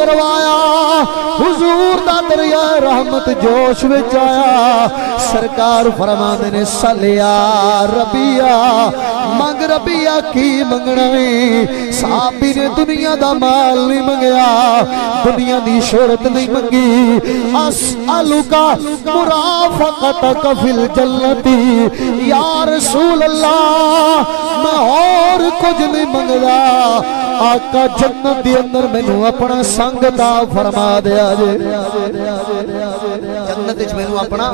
کروایا حضور دا دریا رحمت جوش وچ آیا سرکار فرماندے نے سلیا ربیہ منگ ربیہ کی منگنا ہے صحابی نے دنیا دا مال نہیں منگیا دنیا دی شہرت نہیں منگی اسألوکا مرافقتک فی الجنتی یا رسول اللہ میں اور کچھ نہیں منگدا آقا جنت دی اندر مینوں اپنا سنگ عطا فرما دیا جے جنت وچ مینوں اپنا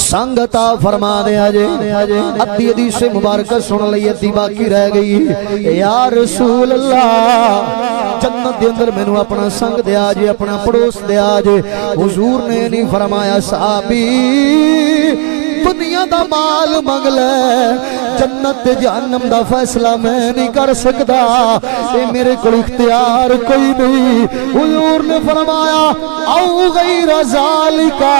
سنگ عطا فرما دیا جے ادھی حدیث مبارکہ سن لئی ادھی باقی رہ گئی یا رسول اللہ جنت دے اندر مینوں اپنا سنگ دیا جے اپنا پڑوس دیا جے حضور نے نہیں فرمایا صحابی دنیا دا مال منگ لے جنت جہنم دا فیصلہ میں نہیں کر سکتا اے میرے کو اختیار کوئی نہیں حضور نے فرمایا او غیر ذالکا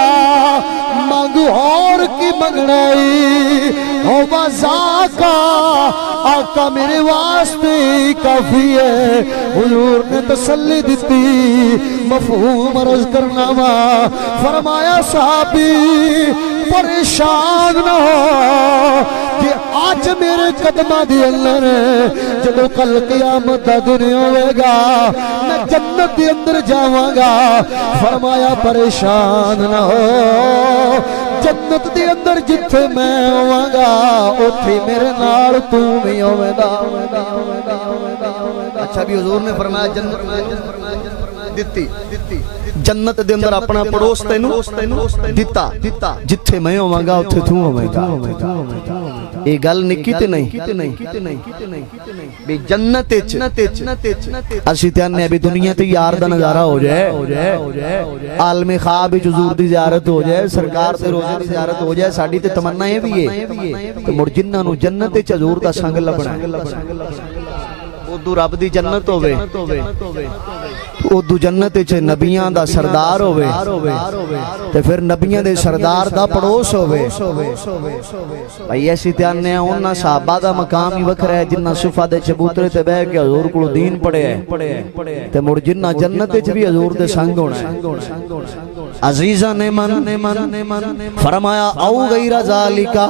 منگ اور کی منگنائی او بازاکا آقا میرے واسطے کافی ہے حضور نے تسلی دیتی مفہوم عرض کرنا وا فرمایا صحابی پریشان نہ ہو کہ آج میرے قدمہ دی اللہ نے جدو کل قیامت دا دن ہوئے گا میں جنت دی اندر جاواں گا فرمایا پریشان نہ ہو جنت دی اندر جتھے میں ہواں گا اتھے میرے نال تو بھی ہوئے گا اچھا بھی حضور نے فرمایا جنت دیتی جنت دے اندر اپنا پڑوس تینوں دیتا جتھے میں ہواں گا اتھے تو ہوئے گا یہ گل نکی تے نہیں بھی جنت اسی تیانے ابھی دنیا تے یار دا نظارہ ہو جائے عالم خواب وچ حضور دی زیارت ہو جائے سرکار تے روزے دی زیارت ہو جائے ساڈی تے تمنا یہ بھی ہے تے مڑ جنہاں نو جنت وچ حضور دا سنگ لبنا ادو رب دی جنت ہوے ادو جنت وچ نبیاں دا سردار ہوے تے پھر نبیاں دے سردار دا پڑوس ہوے بھائی ایسی دھیان نے انہاں صحابہ دا مقام ہی وکھرا ہے جنہاں صفا دے چبوترے تے بیٹھ کے حضور کولوں دین پڑھے ہے تے مڑ جنہاں جنت وچ بھی حضور دے سنگ ہونا ہے عزیزاں نے من فرمایا او غیر ذالکا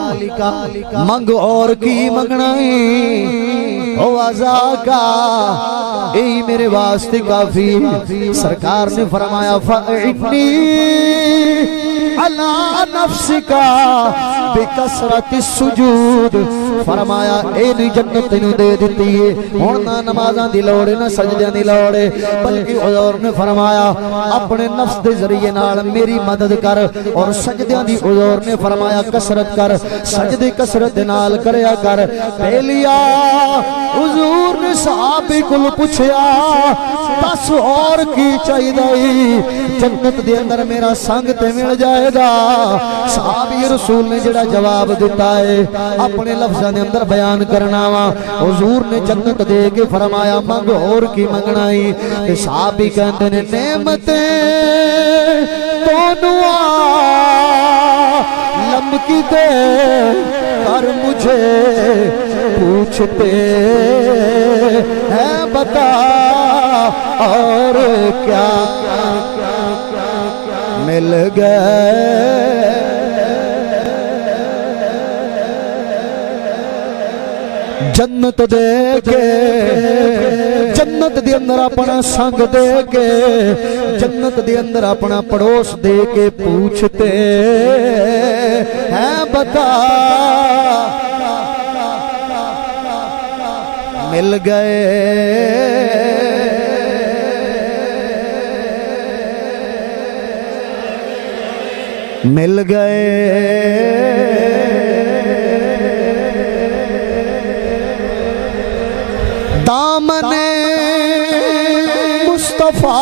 منگ اور کی منگنائی او ازاکا ای میرے واسطے کافی سرکار نے فرمایا فَإِنِّي عَلَىٰ نَفْسِكَ بِكَسْرَةِ السُّجُودِ فرمایا اے نہیں جنت تینوں دے دیتی ہے ہن نہ نمازاں دی لوڑ نہ سجدیاں دی لوڑ بلکہ حضور نے فرمایا اپنے نفس دے ذریعے نال میری مدد کر اور سجدیاں دی حضور نے فرمایا کثرت کر سجدے کثرت نال کریا کر پہلیا حضور نے صحابی کول پوچھیا بس اور کی چاہیے جنت دے اندر میرا سنگ تے مل جائے گا صحابی رسول نے جڑا جواب دیتا ہے اپنے لفظاں دے اندر بیان کرنا وا حضور نے جنت دے کے فرمایا منگ اور کی منگنائی تے صحابی کہندے نے نعمتیں دونوں لمکی دے کر مجھے پوچھتے ہیں بتا اور کیا مل گئے جنت دے کے جنت دے اندر اپنا سنگ دے کے جنت دے اندر اپنا پڑوس دے کے پوچھتے ہیں بتا مل گئے مل گئے دامن مصطفیٰ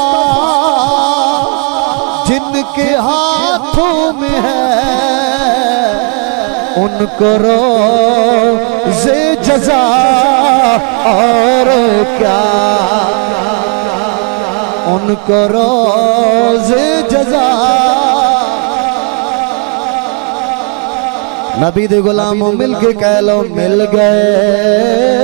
جن کے ہاتھوں میں ہے ان کو روز جزا اور کیا ان کو روز جزا نبی دے غلاموں مل کے کہہ لو مل گئے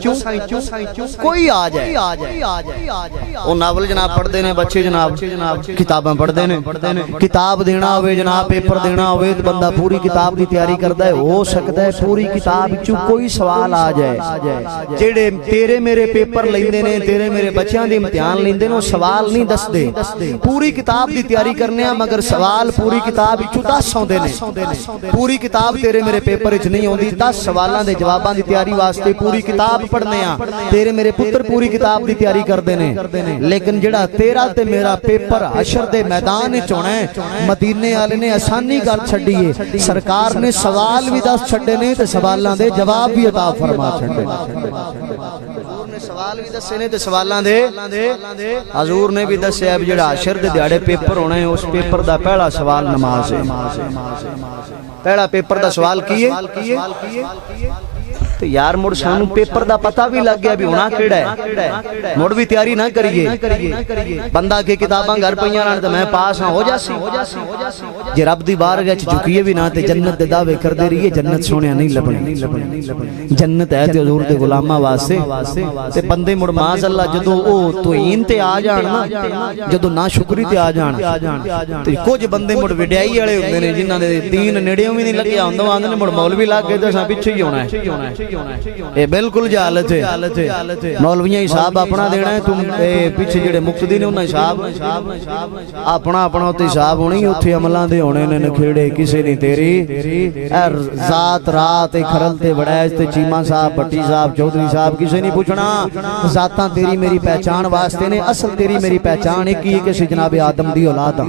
ਚੋਂ ਕੋਈ ਆ ਜਾਏ। ਉਹ ਨਾਵਲ ਜਨਾਬ ਪੜ੍ਹਦੇ ਨੇ ਬੱਚੇ, ਜਨਾਬ ਕਿਤਾਬਾਂ ਪੜ੍ਹਦੇ ਨੇ। ਕਿਤਾਬ ਦੇਣਾ ਹੋਵੇ ਜਨਾਬ, ਪੇਪਰ ਦੇਣਾ ਹੋਵੇ ਤੇ ਬੰਦਾ ਪੂਰੀ ਕਿਤਾਬ ਦੀ ਤਿਆਰੀ ਕਰਦਾ ਹੈ। ਹੋ ਸਕਦਾ ਹੈ ਪੂਰੀ ਕਿਤਾਬ ਚੋਂ ਕੋਈ ਸਵਾਲ ਆ ਜਾਏ। ਜਿਹੜੇ ਤੇਰੇ ਮੇਰੇ ਪੇਪਰ ਲੈਂਦੇ ਨੇ, ਤੇਰੇ ਮੇਰੇ ਬੱਚਿਆਂ ਦੇ ਇਮਤਿਹਾਨ ਲੈਂਦੇ ਨੇ, ਉਹ ਸਵਾਲ ਨਹੀਂ ਦੱਸਦੇ। ਪੂਰੀ ਕਿਤਾਬ ਦੀ ਤਿਆਰੀ ਕਰਨੇ ਆ ਮਗਰ ਸਵਾਲ ਪੂਰੀ ਕਿਤਾਬ ਵਿੱਚੋਂ 10 ਆਉਂਦੇ ਨੇ। ਪੂਰੀ ਕਿਤਾਬ ਤੇਰੇ ਮੇਰੇ ਪੇਪਰ ਵਿੱਚ ਨਹੀਂ ਆਉਂਦੀ। 10 ਸਵਾਲਾਂ ਦੇ ਜਵਾਬਾਂ ਦੀ ਤਿਆਰੀ ਵਾਸਤੇ ਪੂਰੀ ਕਿਤਾਬ ਪੜ੍ਹਨੇ ਆ। ਤੇਰੇ ਮੇਰੇ ਪੁੱਤਰ ਪੂਰੀ ਕਿਤਾਬ ਦੀ ਤਿਆਰੀ ਕਰਦੇ ਨੇ। ਲੇਕਿਨ ਜਿਹੜਾ ਤੇਰਾ ਤੇ ਮੇਰਾ ਪੇਪਰ ਹਸ਼ਰ ਦੇ ਮੈਦਾਨ ਵਿੱਚ ਹੋਣਾ ਹੈ, ਮਦੀਨੇ ਵਾਲੇ ਨੇ ਆਸਾਨੀ ਕਰ ਛੱਡੀ ਹੈ। ਸਰਕਾਰ ਨੇ ਸਵਾਲ ਵੀ ਦੱਸ ਛੱਡੇ ਨੇ ਤੇ ਸਵਾਲਾਂ ਦੇ ਜਵਾਬ ਵੀ عطا ਫਰਮਾ ਛੱਡੇ ਨੇ। ਹਜ਼ੂਰ ਨੇ ਸਵਾਲ ਵੀ ਦੱਸੇ ਨੇ ਤੇ ਸਵਾਲਾਂ ਦੇ ਹਜ਼ੂਰ ਨੇ ਵੀ ਦੱਸਿਆ ਵੀ ਜਿਹੜਾ ਹਸ਼ਰ ਦੇ ਦਿਹਾੜੇ ਪੇਪਰ ਹੋਣਾ ਹੈ, ਉਸ ਪੇਪਰ ਦਾ ਪਹਿਲਾ ਸਵਾਲ ਨਮਾਜ਼ ਹੈ। ਪਹਿਲਾ ਪੇਪਰ ਦਾ ਸਵਾਲ ਕੀ ਹੈ? ਤੇ ਯਾਰ ਮੁੜ ਸਾਨੂੰ ਪੇਪਰ ਦਾ ਪਤਾ ਵੀ ਲੱਗ ਗਿਆ ਵੀ ਹੋਣਾ ਕਿਹੜਾ ਹੈ, ਮੁੜ ਵੀ ਤਿਆਰੀ ਨਾ ਕਰੀਏ। ਬੰਦਾ ਕੇ ਕਿਤਾਬਾਂ ਘਰ ਪਈਆਂ ਰਹਿਣ ਤੇ ਮੈਂ ਪਾਸ ਹਾਂ ਹੋ ਜਾਸੀ। ਜੇ ਰੱਬ ਦੀ ਬਾਰਗਾਹ ਚ ਝੁਕੀਏ ਵੀ ਨਾ ਤੇ ਜੰਨਤ ਦੇ ਦਾਅਵੇ ਕਰਦੇ ਰਹੀਏ, ਜੰਨਤ ਸੋਹਣਿਆ ਨਹੀਂ ਲੱਭਣੀ। ਜੰਨਤ ਹੈ ਤੇ ਹਜ਼ੂਰ ਦੇ ਗੁਲਾਮਾਂ ਵਾਸਤੇ। ਤੇ ਬੰਦੇ ਮੁੜ ਮਾਜ਼ ਅੱਲਾ ਜਦੋਂ ਉਹ ਤੋਹੀਨ ਤੇ ਆ ਜਾਣ ਨਾ, ਜਦੋਂ ਨਾ ਸ਼ੁਕਰੀ ਤੇ ਆ ਜਾਣ, ਤੇ ਕੁਝ ਬੰਦੇ ਮੁੜ ਵਿਡਿਆਈ ਵਾਲੇ ਹੁੰਦੇ ਨੇ ਜਿਨ੍ਹਾਂ ਦੇ ਦੀਨ ਨੇੜਿਓਂ ਵੀ ਨਹੀਂ ਲੱਗਿਆ ਹੁੰਦਾ, ਆਂਦੇ ਨੇ ਮੁੜ ਮੌਲਵੀ ਲੱਗ ਗਏ ਤੇ ਅਸਾਂ ਪਿੱਛੇ ਹੀ ਹੋਣਾ ਹੈ। ਇਹ ਬਿਲਕੁਲ ਜਹਾਲਤ ਹੈ। ਮੌਲਵੀਆਂ ਹਿਸਾਬ ਆਪਣਾ ਦੇਣਾ ਹੈ, ਤੁਮ ਪਿੱਛੇ ਜਿਹੜੇ ਮੁਕਤਦੀ ਨੇ ਉਹਨਾਂ ਹਿਸਾਬ ਆਪਣਾ ਉੱਤੇ ਹਿਸਾਬ ਹੋਣੀ। ਉੱਥੇ ਅਮਲਾਂ ਦੇ ਹੋਣੇ ਨੇ ਨਖੇੜੇ, ਕਿਸੇ ਨਹੀਂ ਤੇਰੀ ਜ਼ਾਤ ਰਾਤ ਖਰਲ ਤੇ ਵੜੈਜ ਤੇ ਚੀਮਾ ਸਾਹਿਬ, ਭੱਟੀ ਸਾਹਿਬ, ਚੌਧਰੀ ਸਾਹਿਬ ਕਿਸੇ ਨਹੀਂ ਪੁੱਛਣਾ। ਜ਼ਾਤਾਂ ਤੇਰੀ ਮੇਰੀ ਪਹਿਚਾਣ ਵਾਸਤੇ ਨੇ। ਅਸਲ ਤੇਰੀ ਮੇਰੀ ਪਹਿਚਾਣ ਇੱਕ ਹੀ ਹੈ ਕਿ ਜਨਾਬ ਆਦਮ ਦੀ ਔਲਾਦ ਆ।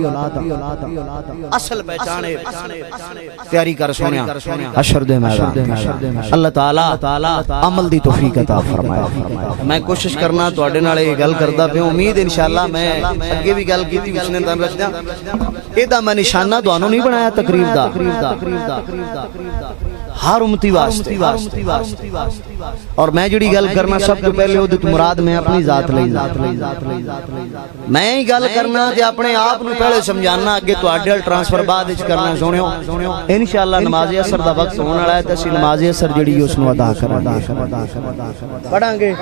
ਅਸਲ ਪਹਿਚਾਣ ਹੈ। ਤਿਆਰੀ ਕਰ ਸੋਹਣਿਆ ਹਸ਼ਰ ਦੇ ਮੈਦਾਨ। ਅੱਲਾਹ ਤਾਲਾ ਅਮਲ ਦੀ ਤੌਫੀਕ عطا ਫਰਮਾਏ। ਮੈਂ ਕੋਸ਼ਿਸ਼ ਕਰਨਾ ਤੁਹਾਡੇ ਨਾਲ ਇਹ ਗੱਲ ਕਰਦਾ ਪਿਆ, ਉਮੀਦ ਇਨਸ਼ਾਅੱਲਾ ਮੈਂ ਅੱਗੇ ਵੀ ਗੱਲ ਕੀਤੀ ਉਸਨੇ ਤਾਂ ਰੱਖਦਾ। ਇਹਦਾ ਮੈਂ ਨਿਸ਼ਾਨਾ ਤੁਹਾਨੂੰ ਨਹੀਂ ਬਣਾਇਆ ਤਕਰੀਰ ਦਾ, ਹਰ ਉਮਤੀ ਵਾਸਤੇ। ਔਰ ਮੈਂ ਜਿਹੜੀ ਗੱਲ ਕਰਨਾ ਸਭ ਤੋਂ ਪਹਿਲੇ ਉਹਦੇ ਤੋਂ ਮੁਰਾਦ ਮੈਂ ਆਪਣੀ ਜ਼ਾਤ ਲਈ ਮੈਂ ਹੀ ਗੱਲ ਕਰਨਾ ਤੇ ਆਪਣੇ ਆਪ ਨੂੰ ਪਹਿਲੇ ਸਮਝਾਣਾ, ਅੱਗੇ ਤੁਹਾਡੇ ਟ੍ਰਾਂਸਫਰ ਬਾਅਦ ਵਿੱਚ ਕਰਨਾ। ਸੁਣਿਓ ਇਨਸ਼ਾਅੱਲਾ ਨਮਾਜ਼ ਅਸਰ ਦਾ ਵਕਤ ਹੋਣ ਵਾਲਾ ਹੈ ਤੇ ਅਸੀਂ ਨਮਾਜ਼ ਅਸਰ ਜਿਹੜੀ ਉਸ ਨੂੰ ਅਦਾ ਕਰਾਂਗੇ, ਪੜਾਂਗੇ।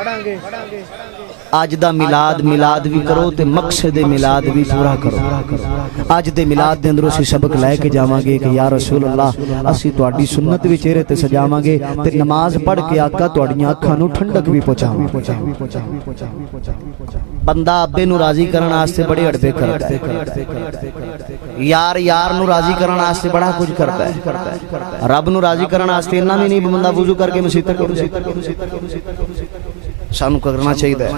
ਅੱਜ ਦਾ ਮਿਲਾਦ ਵੀ ਕਰੋ ਤੇ ਮਕਸਦ ਮਿਲਾਦ ਵੀ ਪੂਰਾ ਕਰੋ। ਅੱਜ ਦੇ ਮਿਲਾਦ ਦੇ ਅੰਦਰ ਅਸੀਂ ਸਬਕ ਲੈ ਕੇ ਜਾਵਾਂਗੇ ਕਿ ਯਾ ਰਸੂਲ ਅੱਲਾਹ ਅਸੀਂ ਤੁਹਾਡੀ ਸੁਨਨਤ ਵੀ ਚਿਹਰੇ ਤੇ ਸਜਾਵਾਂਗੇ ਤੇ ਨਮਾਜ਼ ਪੜ੍ਹ ਕੇ ਆਕਾ ਤੁਹਾਡੀਆਂ ਅੱਖਾਂ ਨੂੰ ਠੰਡਕ ਵੀ ਪਹੁੰਚਾਵਾਂਗੇ। ਬੰਦਾ ਅੱਬੇ ਨੂੰ ਰਾਜ਼ੀ ਕਰਨ ਵਾਸਤੇ ਬੜੇ ਅੜਬੇ ਕਰਦਾ ਹੈ, ਯਾਰ ਨੂੰ ਰਾਜ਼ੀ ਕਰਨ ਵਾਸਤੇ ਬੜਾ ਕੁਝ ਕਰਦਾ ਹੈ। ਰੱਬ ਨੂੰ ਰਾਜ਼ੀ ਕਰਨ ਵਾਸਤੇ ਇੰਨਾ ਵੀ ਨਹੀਂ ਬੰਦਾ ਵੁਜ਼ੂ ਕਰਕੇ ਮਸੀਤ ਕਰੂ। ਸਾਨੂੰ ਕਰਨਾ ਚਾਹੀਦਾ ਹੈ,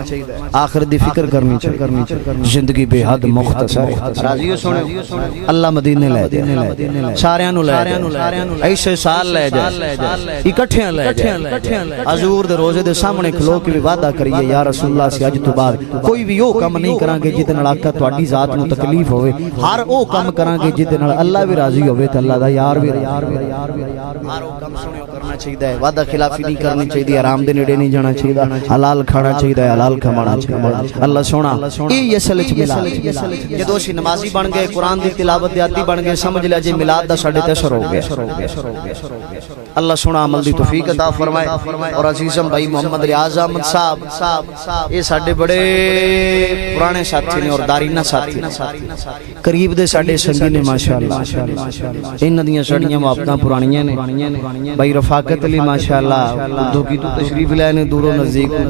ਆਖਿਰਤ ਦੀ ਫਿਕਰ ਕਰਨੀ ਚਾਹੀਦੀ। ਜ਼ਿੰਦਗੀ ਬੇਹੱਦ ਮੁਖਤਸਰ ਹੈ। ਰਾਜ਼ੀ ਹੋ ਸੁਣੋ, ਅੱਲਾ ਮਦੀਨੇ ਲੈ ਜਾਏ, ਸਾਰਿਆਂ ਨੂੰ ਲੈ ਜਾਏ, ਐਸੇ ਸਾਲ ਲੈ ਜਾਏ, ਇਕੱਠਿਆਂ ਲੈ ਜਾਏ। ਹਜ਼ੂਰ ਦੇ ਰੋਜ਼ੇ ਦੇ ਸਾਹਮਣੇ ਖਲੋ ਕੇ ਵੀ ਵਾਅਦਾ ਕਰੀਏ ਯਾ ਰਸੂਲ ਅੱਲਾਹ ਅਸੀਂ ਅੱਜ ਤੋਂ ਬਾਅਦ ਕੋਈ ਵੀ ਉਹ ਕੰਮ ਨਹੀਂ ਕਰਾਂਗੇ ਜਿਹਦੇ ਨਾਲ ਆਕਾ ਤੁਹਾਡੀ ਜ਼ਾਤ ਨੂੰ ਤਕਲੀਫ ਹੋਵੇ। ਹਰ ਉਹ ਕੰਮ ਕਰਾਂਗੇ ਜਿਹਦੇ ਨਾਲ ਅੱਲਾ ਵੀ ਰਾਜ਼ੀ ਹੋਵੇ ਤੇ ਅੱਲਾ ਦਾ ਯਾਰ ਵੀ। ਹਰ ਉਹ ਕੰਮ ਸੁਣਿਓ ਕਰਨਾ ਚਾਹੀਦਾ ਹੈ, ਵਾਅਦਾ ਖਿਲਾਫੀ ਨਹੀਂ ਕਰਨੀ ਚਾਹੀਦੀ, ਆਰਾਮ ਦੇ ਨੇੜੇ ਨਹੀਂ ਜਾਣਾ ਚਾਹੀਦਾ, ਹਲਾਲ ਖਾਣਾ ਚਾਹੀਦਾ ਹੈ, ਹਲਾਲ ਕਮਾਣਾ ਚਾਹੀਦਾ। ਅੱਲਾ ਸੋਹਣਾ ਇਹ ਅਸਲ ਵਿੱਚ ਮਿਲਾਦ। ਜਦੋਂ ਅਸੀਂ ਨਮਾਜ਼ੀ ਬਣ ਗਏ, ਕੁਰਾਨ ਦੀ ਤਿਲਾਵਤ ਦੇ ਆਦੀ ਬਣ ਗਏ, ਸਮਝ ਲਿਆ ਜੇ ਮਿਲਾਦ ਦਾ ਸਾਡੇ ਤੇ ਅਸਰ ਹੋ ਗਿਆ। ਅੱਲਾ ਸੋਹਣਾ ਅਮਲ ਦੀ ਤੌਫੀਕ عطا ਫਰਮਾਏ। ਔਰ ਅਜ਼ੀਜ਼ਮ ਭਾਈ ਮੁਹੰਮਦ ਰਿਆਜ਼ ਅਹਿਮਦ ਸਾਹਿਬ ਇਹ ਸਾਡੇ ਬੜੇ ਪੁਰਾਣੇ ਸਾਥੀ ਨੇ ਔਰ ਦਾਰੀਨਾ ਸਾਥੀ ਨੇ, ਕਰੀਬ ਦੇ ਸਾਡੇ ਸੰਗੀ ਨੇ ਮਾਸ਼ਾਅੱਲਾ। ਇਹਨਾਂ ਦੀਆਂ ਸਾਡੀਆਂ ਮੁਹੱਬਤਾਂ ਪੁਰਾਣੀਆਂ ਨੇ। ਭਾਈ ਰਫਾਕਤ ਅਲੀ ਮਾਸ਼ਾਅੱਲਾ ਦੁਕੀ ਤੋਂ ਤਸ਼ਰੀਫ ਲੈ ਨੇ, ਦੂਰੋਂ ਨਜ਼ਦੀਕ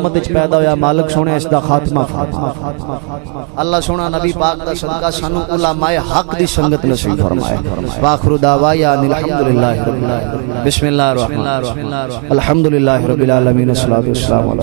امت وچ پیدا ہویا مالک سونے اس دا خاتمہ فرما اللہ سونا نبی پاک دا صدقہ سانو علماء حق دی سنگت نصیب فرمائے واخر دعوایا ان الحمدللہ رب العالمین بسم اللہ الرحمن الرحیم الحمدللہ رب العالمین والصلاۃ والسلام علی